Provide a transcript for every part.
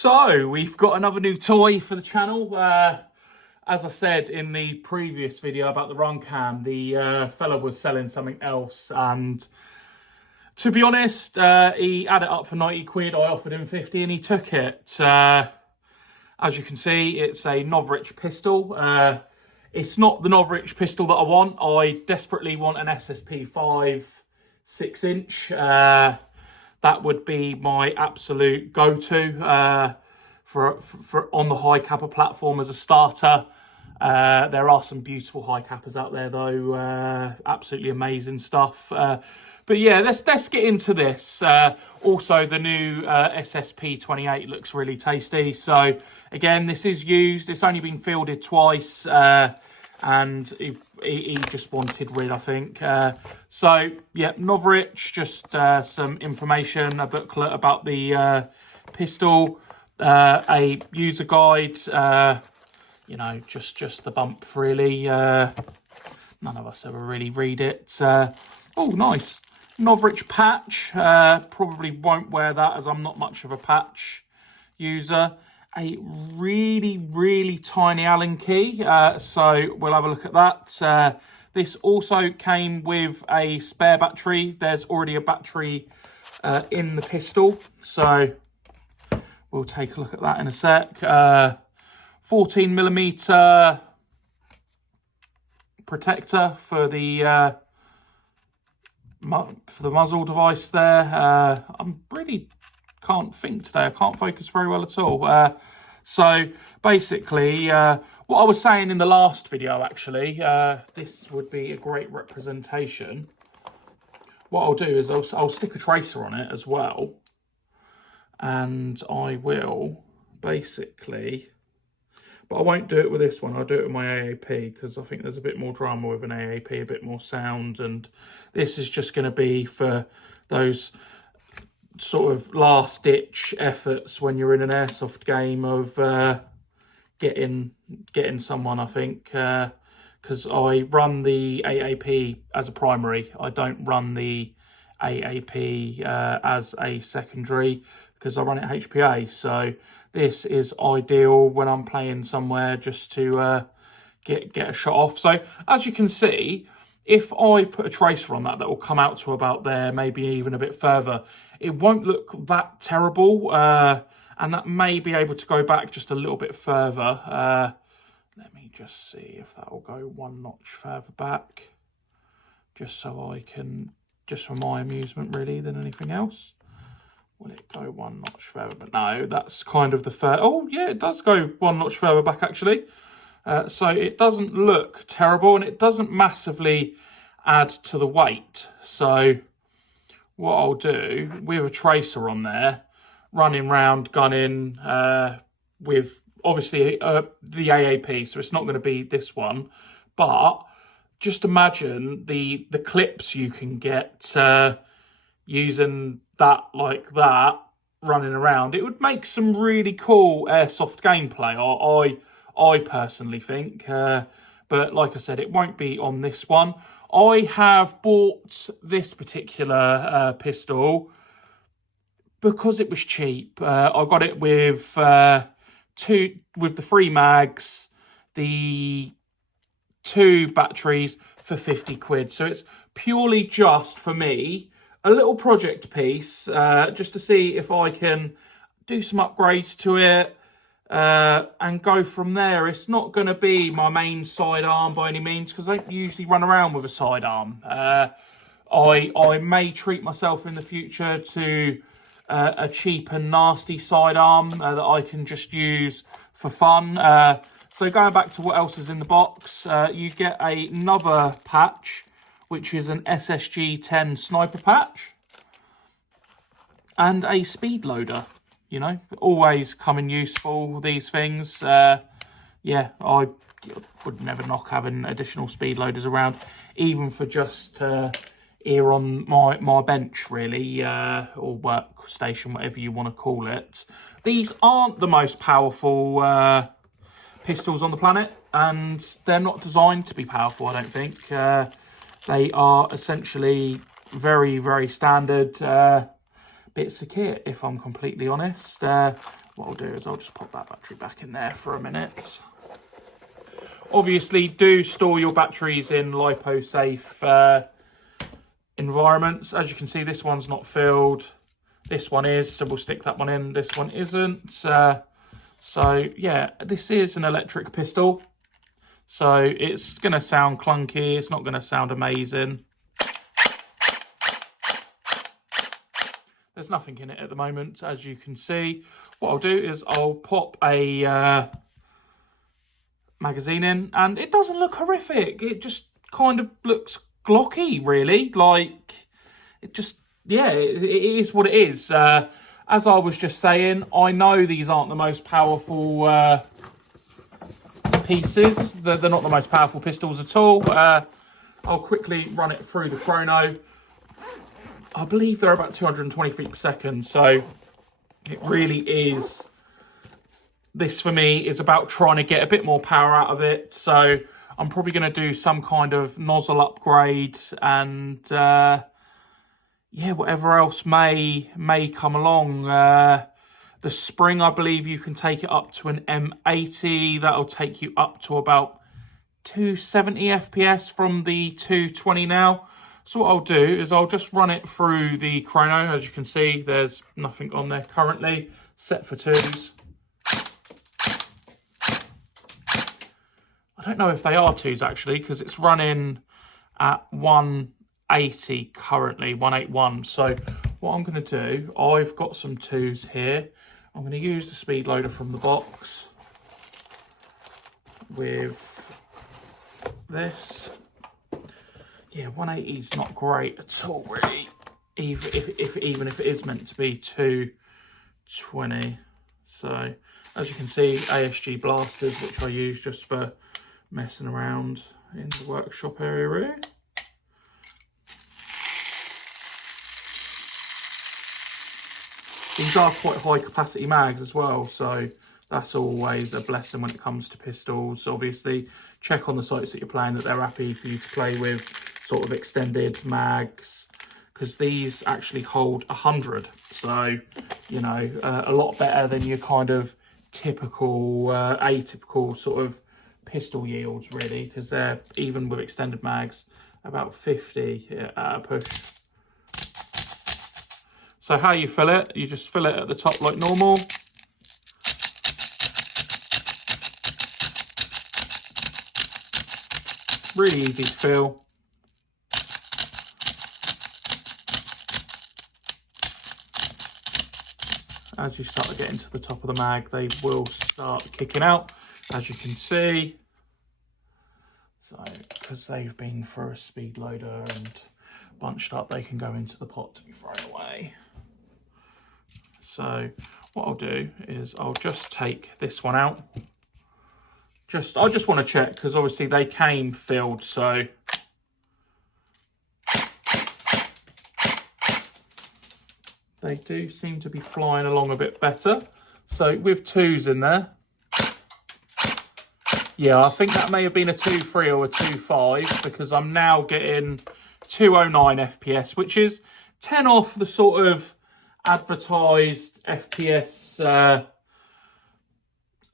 So, we've got another new toy for the channel. As I said in the previous video about the run cam, the fella was selling something else, and to be honest, he had it up for 90 quid. I offered him 50 and he took it. As you can see, it's a Novritsch pistol. It's not the Novritsch pistol that I want. I desperately want an SSP5 6-inch. That would be my absolute go-to for on the high capper platform as a starter. There are some beautiful high cappers out there though, absolutely amazing stuff. But yeah, let's get into this. Also, the new SSP18 looks really tasty. So again, this is used. It's only been fielded twice, and he just wanted rid, I think. So yeah, Novritsch, just some information, a booklet about the pistol, a user guide. You know, just the bump really. None of us ever really read it. Oh, nice. Novritsch patch. Probably won't wear that as I'm not much of a patch user. A really tiny Allen key. So we'll have a look at that. This also came with a spare battery. There's already a battery in the pistol. So we'll take a look at that in a sec. 14mm protector for the muzzle device there. I'm really can't think today. I can't focus very well at all. So basically, what I was saying in the last video, actually, this would be a great representation. What I'll do is I'll stick a tracer on it as well, and I will basically. But I won't do it with this one. I'll do it with my AAP because I think there's a bit more drama with an AAP, a bit more sound. And this is just going to be for those sort of last-ditch efforts when you're in an airsoft game of getting someone, I think. Because I run the AAP as a primary. I don't run the AAP as a secondary, because I run it HPA. So this is ideal when I'm playing somewhere just to get a shot off. So as you can see, if I put a tracer on that will come out to about there, maybe even a bit further, it won't look that terrible. And that may be able to go back just a little bit further. Let me just see if that will go one notch further back, just so I can, just for my amusement really than anything else. Will it go one notch further? But no, that's kind of the first. Oh, yeah, it does go one notch further back, actually. So it doesn't look terrible, and it doesn't massively add to the weight. So what I'll do, with a tracer on there, running round, gunning, with obviously the AAP, so it's not going to be this one. But just imagine the clips you can get using that like that, running around. It would make some really cool airsoft gameplay, I personally think. But like I said, it won't be on this one. I have bought this particular pistol because it was cheap. I got it with the 3 mags, the 2 batteries for 50 quid. So it's purely just for me, a little project piece, just to see if I can do some upgrades to it and go from there. It's not going to be my main sidearm by any means, because I don't usually run around with a sidearm. I may treat myself in the future to a cheap and nasty sidearm that I can just use for fun. So going back to what else is in the box, you get another patch, which is an SSG10 sniper patch, and a speed loader. You know, always come in useful, these things. Yeah, I would never knock having additional speed loaders around, even for just here on my bench, really, or workstation, whatever you want to call it. These aren't the most powerful pistols on the planet, and they're not designed to be powerful, I don't think. They are essentially very standard bits of kit, if I'm completely honest. What I'll do is I'll just pop that battery back in there for a minute. Obviously, do store your batteries in lipo-safe environments. As you can see, this one's not filled. This one is, so we'll stick that one in. This one isn't. So yeah, this is an electric pistol. So it's going to sound clunky. It's not going to sound amazing. There's nothing in it at the moment, as you can see. What I'll do is I'll pop a magazine in, and it doesn't look horrific. It just kind of looks glocky, really. Like, it just, yeah, it is what it is. As I was just saying, I know these aren't the most powerful pieces. They're not the most powerful pistols at all. I'll quickly run it through the chrono. I believe they're about 220 feet per second, so it really is. This for me is about trying to get a bit more power out of it. So I'm probably going to do some kind of nozzle upgrade, and yeah, whatever else may come along. The spring, I believe you can take it up to an M80. That'll take you up to about 270 FPS from the 220 now. So what I'll do is I'll just run it through the chrono. As you can see, there's nothing on there currently. Set for 2s. I don't know if they are 2s actually, because it's running at 180 currently, 181. So what I'm going to do, I've got some 2s here. I'm going to use the speed loader from the box with this. Yeah, 180 is not great at all, really. Even if it is meant to be 220. So, as you can see, ASG blasters, which I use just for messing around in the workshop area. These are quite high capacity mags as well, so that's always a blessing when it comes to pistols. Obviously, check on the sites that you're playing that they're happy for you to play with sort of extended mags, because these actually hold 100. So, you know, a lot better than your kind of typical, atypical sort of pistol yields, really, because they're, even with extended mags, about 50 at a push. So how you fill it, you just fill it at the top like normal. Really easy to fill. As you start to get into the top of the mag, they will start kicking out, as you can see. So, because they've been through a speed loader and bunched up, they can go into the pot to be thrown away. So what I'll do is I'll just take this one out. I just want to check, because obviously they came filled, so they do seem to be flying along a bit better. So with 2s in there, yeah, I think that may have been a 2.3 or a 2.5, because I'm now getting 209 FPS, which is 10 off the sort of advertised FPS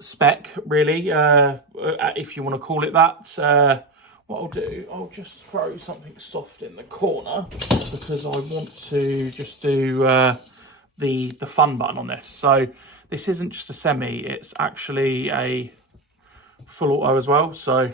spec, really, if you want to call it that. What I'll do, I'll just throw something soft in the corner, because I want to just do the fun button on this. So this isn't just a semi, it's actually a full auto as well. So,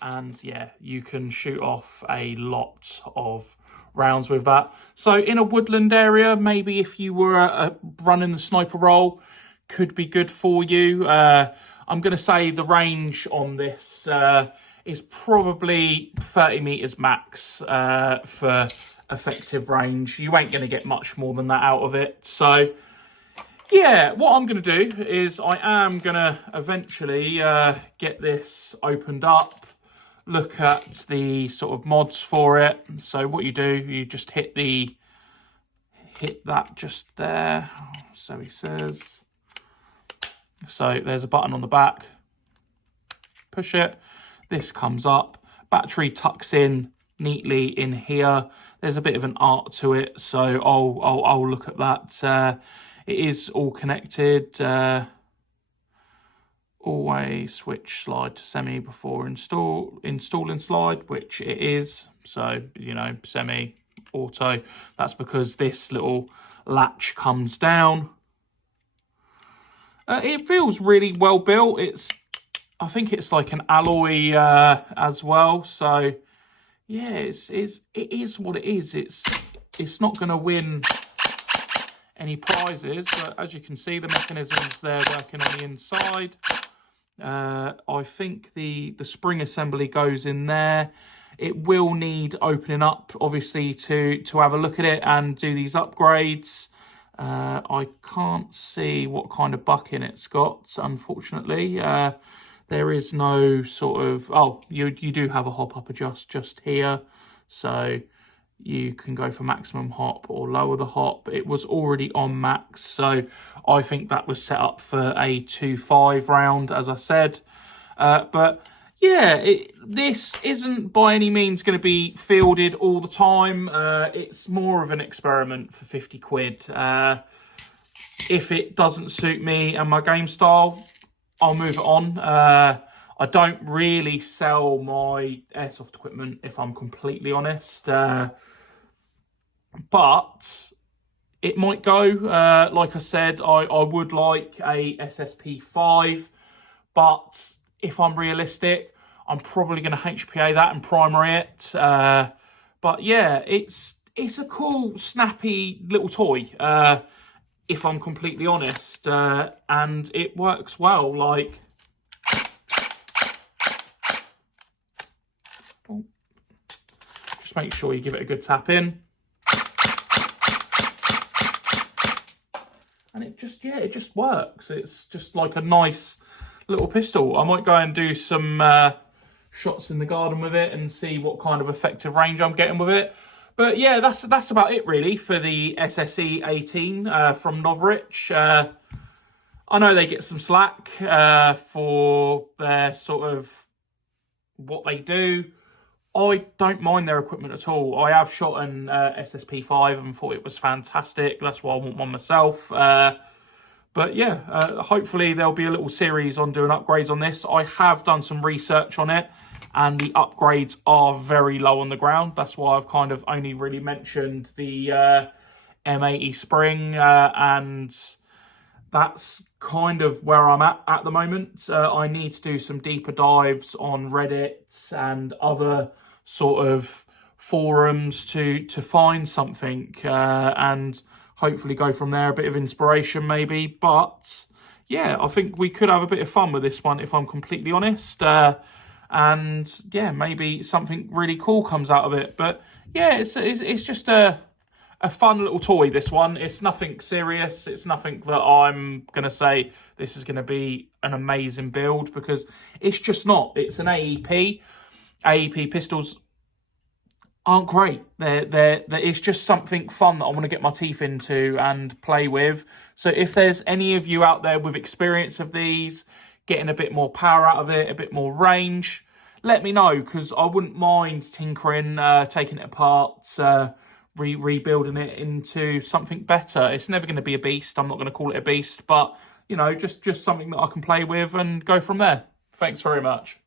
and yeah, you can shoot off a lot of rounds with that. So in a woodland area, maybe if you were running the sniper role, could be good for you. I'm going to say the range on this is probably 30 meters max for effective range. You ain't going to get much more than that out of it. So yeah, what I'm going to do is I am going to eventually get this opened up, look at the sort of mods for it. So what you do, you just hit that just there. So he says. So there's a button on the back. Push it. This comes up. Battery tucks in neatly in here. There's a bit of an art to it, so I'll look at that. It is all connected. Always switch slide to semi before installing slide, which it is. So, you know, semi, auto. That's because this little latch comes down. It feels really well built. I think it's like an alloy as well. So yeah, it is what it is. It's not going to win any prizes, but as you can see, the mechanisms there working on the inside. I think the spring assembly goes in there. It will need opening up, obviously, to have a look at it and do these upgrades. I can't see what kind of bucking it's got, unfortunately. There is no sort of... Oh, you do have a hop up adjust just here. So you can go for maximum hop or lower the hop. It was already on max, so I think that was set up for a 2.5 round, as I said. But yeah, this isn't by any means going to be fielded all the time. It's more of an experiment for 50 quid. If it doesn't suit me and my game style, I'll move it on. I don't really sell my airsoft equipment, if I'm completely honest. But it might go. Like I said, I would like a SSP5, but if I'm realistic, I'm probably going to HPA that and primary it. But yeah, it's a cool, snappy little toy, if I'm completely honest, and it works well. Like, just make sure you give it a good tap in. And it just works. It's just like a nice little pistol. I might go and do some shots in the garden with it and see what kind of effective range I'm getting with it. But yeah, that's about it really for the SSE18 from Novritsch. I know they get some slack for their sort of what they do. I don't mind their equipment at all. I have shot an SSP5 and thought it was fantastic. That's why I want one myself. But yeah, hopefully there'll be a little series on doing upgrades on this. I have done some research on it, and the upgrades are very low on the ground. That's why I've kind of only really mentioned the M80 spring, and that's kind of where I'm at the moment. I need to do some deeper dives on Reddit and other sort of forums to find something and hopefully go from there, a bit of inspiration maybe. But yeah, I think we could have a bit of fun with this one, if I'm completely honest. And yeah, maybe something really cool comes out of it. But yeah, it's just a fun little toy, this one. It's nothing serious. It's nothing that I'm going to say this is going to be an amazing build, because it's just not. It's an AEP. AEP pistols aren't great. It's just something fun that I want to get my teeth into and play with. So if there's any of you out there with experience of these, getting a bit more power out of it, a bit more range, let me know, because I wouldn't mind tinkering, taking it apart, rebuilding it into something better. It's never going to be a beast. I'm not going to call it a beast, but you know, just something that I can play with and go from there. Thanks very much.